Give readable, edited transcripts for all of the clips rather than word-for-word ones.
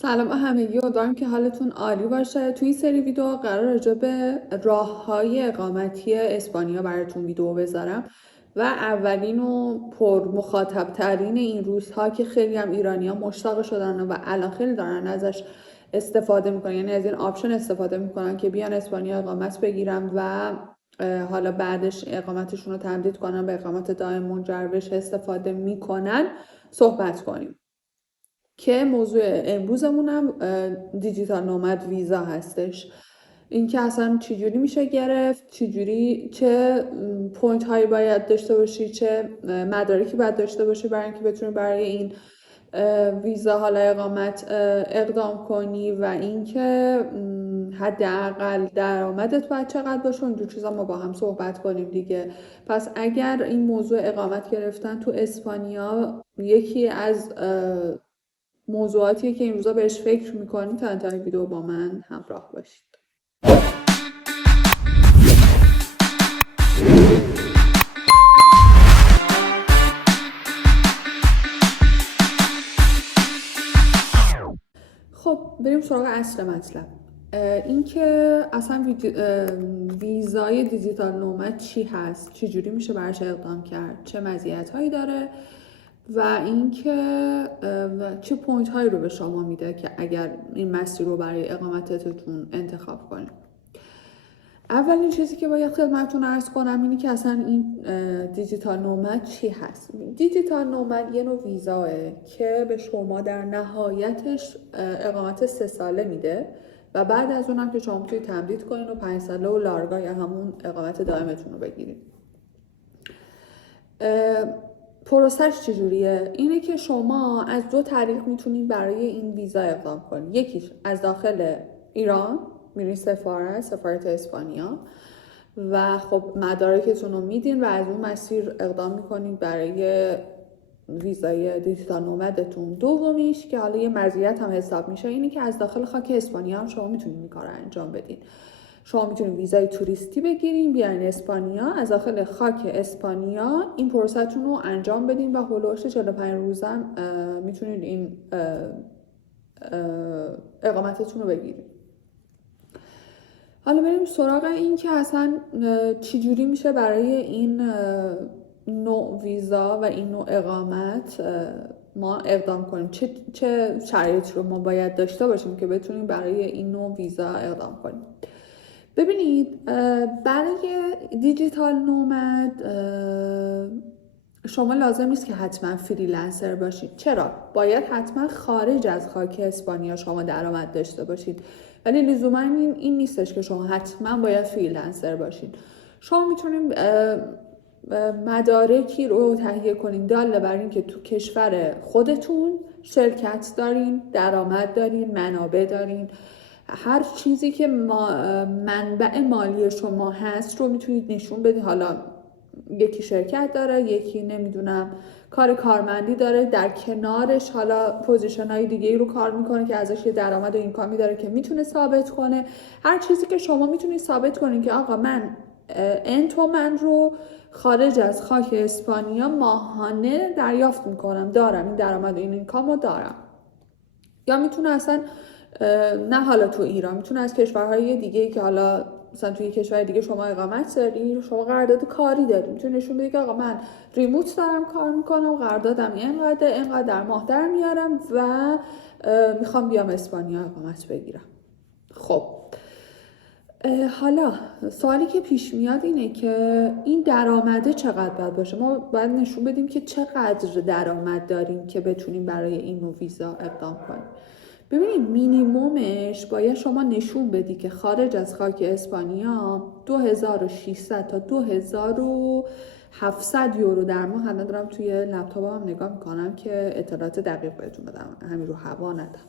سلام همگی، امیدوارم که حالتون عالی باشه. توی این سری ویدیو قرار راجع به راه‌های اقامتی اسپانیا براتون ویدیو بذارم و اولین و پر مخاطب ترین این روزها که خیلی هم ایرانی‌ها مشتاق شدن و الان خیلی دارن ازش استفاده میکنن، یعنی از این آپشن استفاده میکنن که بیان اسپانیا اقامت بگیرن و حالا بعدش اقامتشون رو تمدید کنن به اقامت دائم منجر بهش استفاده میکنن صحبت کنیم. که موضوع امروزمونم دیجیتال نومد ویزا هستش. اینکه اصلا چجوری میشه گرفت، چه پوینت هایی باید داشته باشی، چه مدارکی باید داشته باشی برای اینکه بتونی برای این ویزا حالا اقامت اقدام کنی و اینکه حداقل درآمدت باید چقدر باشه. اینجور چیزا ما با هم صحبت کنیم دیگه. پس اگر این موضوع اقامت گرفتن تو اسپانیا یکی از موضوعاتیه که این روزا بهش فکر میکنید، تا انتهای ویدیو با من همراه باشید. خب بریم سراغ اصل مطلب. اینکه اصلا ویزای دیجیتال نومد چی هست، چجوری میشه براش اقدام کرد، چه مزیت‌هایی داره و اینکه چه پوینت هایی رو به شما میده که اگر این مسیر رو برای اقامتتون انتخاب کنید. اولین چیزی که باید خدمتتون عرض کنم اینه که اصلا این دیجیتال نومد چی هست. دیجیتال نومد یه نوع ویزاه که به شما در نهایتش اقامت 3 ساله میده و بعد از اونم که شما میتونید تمدید کنین و 5 ساله و لارگا یا همون اقامت دائمتون رو بگیرید. پروسش چجوریه؟ اینه که شما از 2 طریق میتونید برای این ویزا اقدام کنید. یکیش از داخل ایران میرین سفارت اسپانیا و خب مدارکتون رو میدین و از اون مسیر اقدام میکنید برای ویزای دیجیتال نومدتون. دومیش که حالا یه مزیت هم حساب میشه اینه که از داخل خاک اسپانیا هم شما میتونید این کار رو انجام بدین. شما میتونید ویزای توریستی بگیرین، بیاین اسپانیا، از داخل خاک اسپانیا این پروسه‌تون رو انجام بدین و هولوش 45 روزم میتونید این اقامتتون رو بگیرین. حالا بریم سراغ این که اصلا چجوری میشه برای این نوع ویزا و این نوع اقامت ما اقدام کنیم، چه شرایطی رو ما باید داشته باشیم که بتونیم برای این نوع ویزا اقدام کنیم. ببینید، برای دیجیتال نومد شما لازم نیست که حتما فریلنسر باشید. چرا؟ باید حتما خارج از خاک اسپانیا شما درآمد داشته باشید، ولی لزوما این نیستش که شما حتما باید فریلنسر باشید. شما میتونید مدارکی رو تهیه کنین داله بر این که تو کشور خودتون شرکت دارین، درآمد دارین، منابع دارین، هر چیزی که منبع مالی شما هست رو میتونید نشون بدید. حالا یکی شرکت داره، یکی نمیدونم کار کارمندی داره، در کنارش حالا پوزیشن های دیگه ای رو کار میکنه که ازش یه درآمد و اینکامی داره که میتونه ثابت کنه. هر چیزی که شما میتونید ثابت کنین که آقا من این تومن رو خارج از خاک اسپانیا ماهانه دریافت میکنم، دارم این درآمد و این اینکام رو دارم. یا میتونه اصلا نه حالا تو ایران، میتونه از کشورهای دیگه که حالا مثلا توی کشور دیگه شما اقامت داری، شما قرارداد کاری داری، میتونه نشون بده که آقا من ریموت دارم کار میکنم، قراردادم اینقدر در ماه در میارم و میخوام بیام اسپانیا اقامت بگیرم. خب حالا سوالی که پیش میاد اینه که این درآمده چقدر باید باشه. ما باید نشون بدیم که چقدر درآمد داریم که بتونیم برای این نوع ویزا اقدام کنیم. ببینید، مینیمومش باید شما نشون بدی که خارج از خاک اسپانیا 2600 تا 2700 یورو در ماه، الان دارم توی لپتاپم نگاه میکنم که اطلاعات دقیق بهتون بدم، همین رو هوا ندم.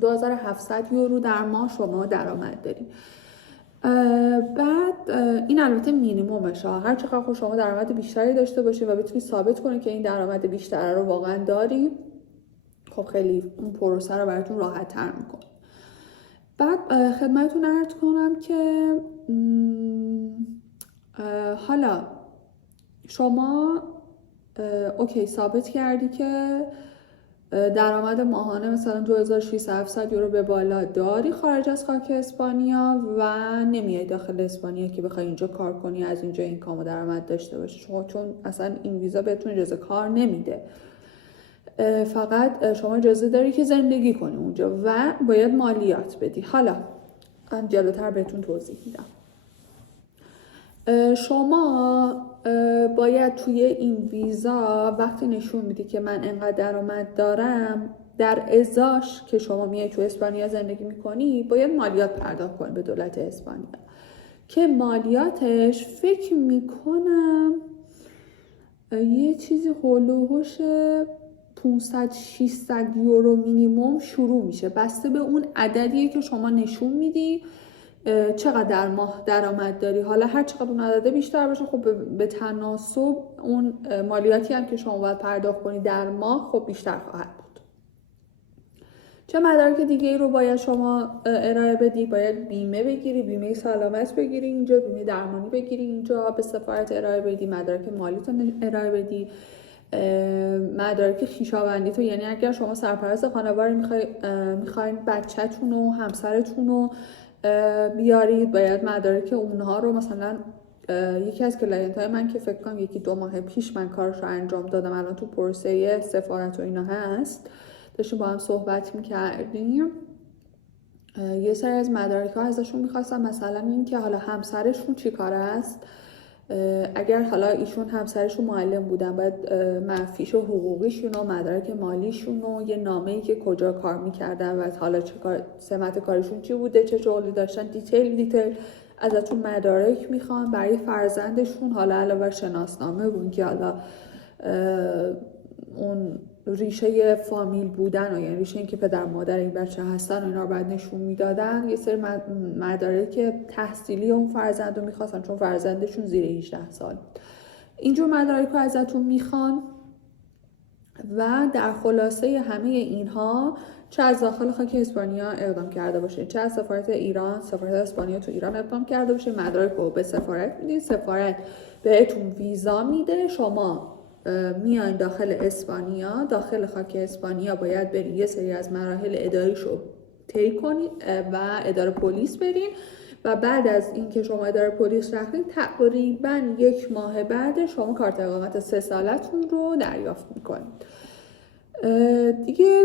2700 یورو در ماه شما درآمد دارید. بعد این البته مینیمومش، هر چقدر شما درآمد بیشتری داشته باشید و بتونید ثابت کنید که این درآمد بیشتر رو واقعا داری، خب خیلی اون پروسه رو براتون راحت تر میکنه. بعد خدمتتون عرض کنم که حالا شما اوکی ثابت کردی که درآمد ماهانه مثلا 2600 یورو به بالا داری خارج از خاک اسپانیا و نمیای داخل اسپانیا که بخوای اینجا کار کنی، از اینجا اینکام و درآمد داشته باشی، چون اصلا این ویزا بهتون اجازه کار نمیده. فقط شما اجازه داری که زندگی کنی اونجا و باید مالیات بدی. حالا من جلوتر بهتون توضیح میدم. شما باید توی این ویزا وقتی نشون میدی که من انقدر درآمد دارم، در ازاش که شما میای تو اسپانیا زندگی میکنی باید مالیات پرداخت کنی به دولت اسپانیا که مالیاتش فکر میکنم یه چیزی هولوهوش 500-600 یورو مینیمم شروع میشه، بسته به اون عددیه که شما نشون میدی چقدر در ماه درآمد داری. حالا هر چقدر اون عدده بیشتر باشه خب به تناسب اون مالیاتی هم که شما باید پرداخت کنی در ماه خب بیشتر خواهد بود. چه مدارک دیگه ای رو باید شما ارائه بدی؟ باید بیمه بگیری، بیمه سلامت بگیری اینجا، بیمه درمانی بگیری اینجا، به سفارت ارائه بدی، مدارک مالیتون ارائه بدی، مدارک خویشاوندی تو، یعنی اگر شما سرپرست خانواده میخواین بچه‌تون و همسرتون رو بیارید باید مدارک اونها رو، مثلا یکی از کلاینت های من که فکر کنم 1-2 ماه پیش من کارش رو انجام دادم، الان تو پروسه سفارت و اینا هست، داشتیم با هم صحبت میکردیم، یه سری از مدارک ها ازشون میخواستم، مثلا این که حالا همسرشون چی کار است، اگر حالا ایشون همسرشون معلم بودن باید معفیش و حقوقیشون و مدارک مالیشون و یه نامه‌ای که کجا کار میکردن و حالا چه کار سمت کارشون چی بوده، چه شغلی داشتن، دیتیل ازتون مدارک میخوان. برای فرزندشون حالا علاوه شناسنامه بود که حالا اون ریشه فامیل بودن و یعنی ریشه این که پدر مادر این بچه هستن و اینا رو باید نشون میدادن. یه سری مدارک تحصیلی اون فرزند رو میخواستن چون فرزندشون زیر 18 سال. اینجور مدارک رو ازتون میخوان و در خلاصه همه اینها چه از داخل خاک اسپانیا اقدام کرده باشه، چه از سفارت ایران، سفارت اسپانیا تو ایران اقدام کرده باشه، مدارک رو به سفارت میدید، سفارت بهتون ویزا میده، شما میاین داخل اسپانیا، داخل خاک اسپانیا باید برید یه سری از مراحل اداریشو طی کنید و اداره پلیس برین و بعد از اینکه شما اداره پلیس رفتین تقریبا 1 ماه بعد شما کارت اقامت 3 سالتون رو دریافت میکنید. دیگه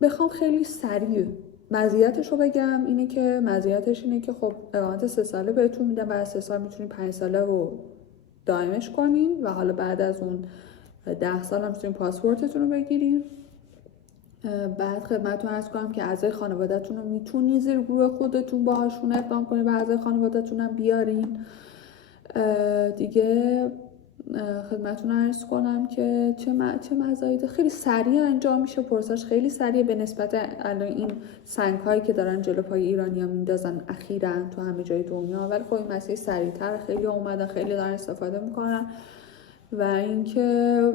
بخوام خیلی سریع مزیتش رو بگم اینه که مزیتش اینه که خب اقامت 3 ساله بهتون میدن، بعد از 3 سال میتونید 5 ساله رو دائمش کنین و حالا بعد از اون 10 سال هم میتونین پاسپورتتون رو بگیرین. بعد خدمتتون عرض کنم که اعضای خانواده‌تون رو میتونین زیر گروه خودتون باهاشون اقدام کنین و اعضای خانواده‌تون هم بیارین. دیگه خدمتتون عرض کنم که چه مزایای خیلی سریع انجام میشه، پروسش خیلی سریع به نسبت الان این سنگ‌هایی که دارن جلو پای ایرانی‌ها میندازن اخیراً تو همه جای دنیا، ولی خب این مسئله سریع‌تر، خیلی اومدن، خیلی دارن استفاده میکنن. و اینکه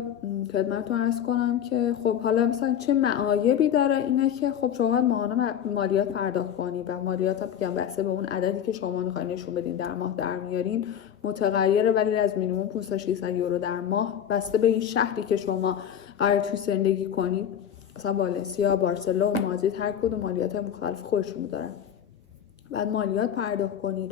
خدمتتون عرض کنم که خب حالا مثلا چه معایبی داره اینه که خب شما ماهانه مالیات پرداخت کنی و مالیات هم میگم بسته به اون عددی که شما میخواین نشون بدین در ماه در میارین متغیره، ولی از مینیمم 500-600 یورو در ماه بسته به این شهری که شما قرار توی زندگی کنید، مثلا والنسیا، بارسلون، مادرید، هر کدوم مالیات مختلف خودشون دارن، بعد مالیات پرداخت کنید.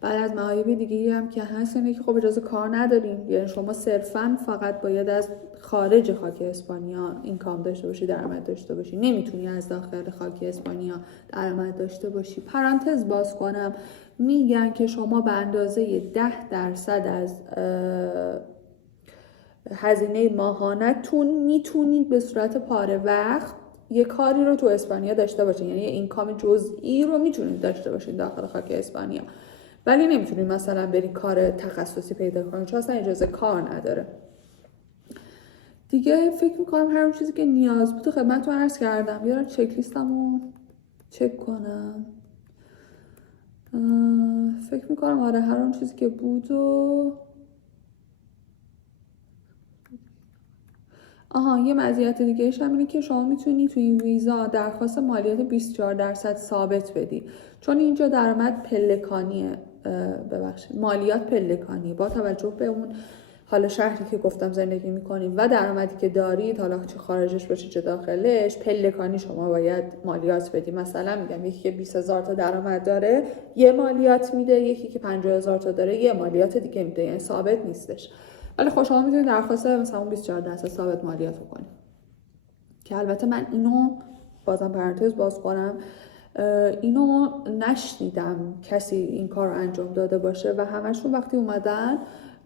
بعد از معایب دیگه هم که هست اینه که خب اجازه کار ندارین، یعنی شما صرفاً فقط باید از خارج خاک اسپانیا اینکام داشته باشی، درآمد داشته باشی، نمیتونی از داخل خاک اسپانیا درآمد داشته باشی. پرانتز باز کنم، میگن که شما به اندازه 10% از هزینه ماهانه‌تون میتونید به صورت پاره وقت یه کاری رو تو اسپانیا داشته باشین، یعنی اینکام جزئی رو میتونید داشته باشین داخل خاک اسپانیا، ولی نمیتونید مثلا بری کار تخصصی پیدا کنید چون اصلا اجازه کار نداره. دیگه فکر میکنم هر اون چیزی که نیاز بود خدمتتون عرض کردم. بیارم چک لیستمو چک کنم. فکر میکنم آره هر اون چیزی که بود و یه مزیت دیگه هم اینه که شما میتونی تو این ویزا درخواست مالیات 24% ثابت بدی، چون اینجا درآمد پلکانیه، مالیات پلکانیه با توجه به اون حالا شهری که گفتم زندگی میکنید و درآمدی که دارید، حالا چه خارجش باشه چه داخلش، پلکانی شما باید مالیات بدید. مثلا میگم یکی که 20,000 تا درآمد داره یه مالیات میده، یکی که 50,000 تا داره یه مالیات دیگه میده، یعنی ثابت نیستش. ولی خب شما میتونید درخواست مثلا 24% ثابت مالیات بکنید، که البته من اینو بازم پرانتز باز کنم، اینو نشنیدم کسی این کار رو انجام داده باشه و همشون وقتی اومدن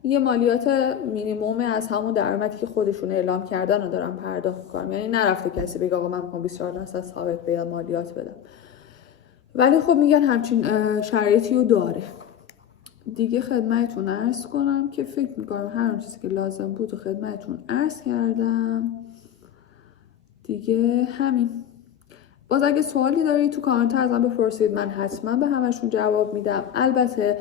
یه مالیات مینیموم از همون درآمدی که خودشون اعلام کردن رو دارن پرداخت می‌کنن. یعنی نرفته کسی بگه آقا من می‌خوام 24% ثابت بدم مالیات بدم. ولی خب میگن همچین شرایطی رو داره. دیگه خدمتتون عرض کنم که فکر می‌کنم هر چیزی که لازم بود و خدمتتون عرض کردم دیگه. همین. باز اگه سوالی دارید تو کامنت ازم بپرسید، من حتما به همشون جواب میدم. البته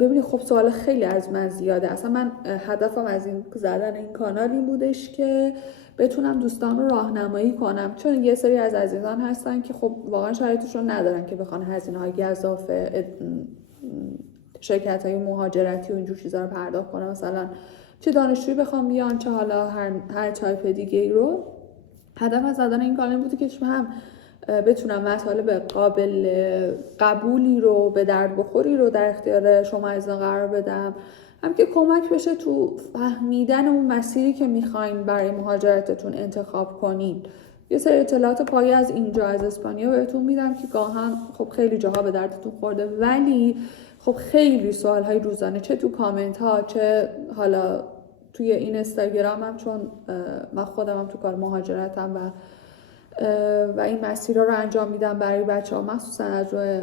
ببینید خب سوال خیلی از من زیاده. اصلا من هدفم از این زدن این کانال این بودش که بتونم دوستان رو راهنمایی کنم، چون یه سری از عزیزان هستن که خب واقعا شرایطشون ندارن که بخوان هزینه‌های گزاف شرکت‌های مهاجرتی و اینجور چیزا رو پرداخت کنم، مثلا چه دانشجویی بخوام بیان چه حالا هر تایپ دیگه ای رو. هدف از زدن این کانال بوده که هم بتونم مطالب قابل قبولی رو به درد بخوری رو در اختیار شما عزیزان قرار بدم، هم که کمک بشه تو فهمیدن اون مسیری که میخواین برای مهاجرتتون انتخاب کنین. یه سری اطلاعات پایه از اینجا از اسپانیا بهتون میدم که گاهن خب خیلی جاها به دردتون خورده، ولی خب خیلی سوالهای روزانه چه تو کامنت ها چه حالا توی این اینستاگرامم، چون من خودمم تو کار مهاجرتم و این مسیرها رو انجام میدم برای بچه‌ها، مخصوصا از روی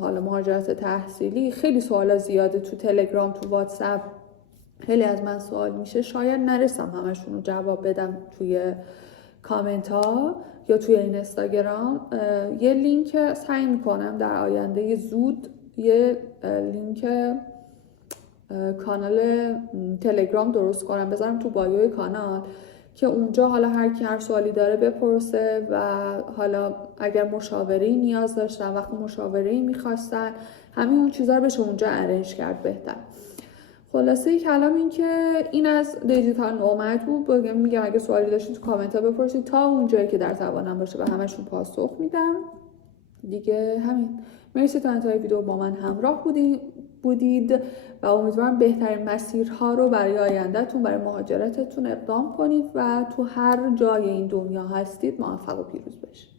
حالا مهاجرت تحصیلی. خیلی سوالا زیاده تو تلگرام، تو واتساپ خیلی از من سوال میشه، شاید نرسم همشون رو جواب بدم توی کامنت ها یا توی این اینستاگرام. یه لینک سعی میکنم در آینده زود یه لینک کانال تلگرام درست کنم بذارم تو بایوی کانال، که اونجا حالا هر کی هر سوالی داره بپرسه و حالا اگر مشاوره‌ای نیاز داشتن، وقتی مشاوره‌ای میخواستن، همین اون چیزا رو بشه اونجا ارنج کرد بهتر. خلاصه کلام این که این از دیجیتال نومد بود. میگم اگه سوالی داشتید تو کامنت ها بپرسید، تا اونجایی که در توانم باشه به همشون پاسخ میدم دیگه. همین. مرسی تا انتهای ویدیو با من همراه بودید و امیدوارم بهترین مسیرها رو برای آیندهتون، برای مهاجرتتون اقدام کنید و تو هر جای این دنیا هستید موفق و پیروز باشید.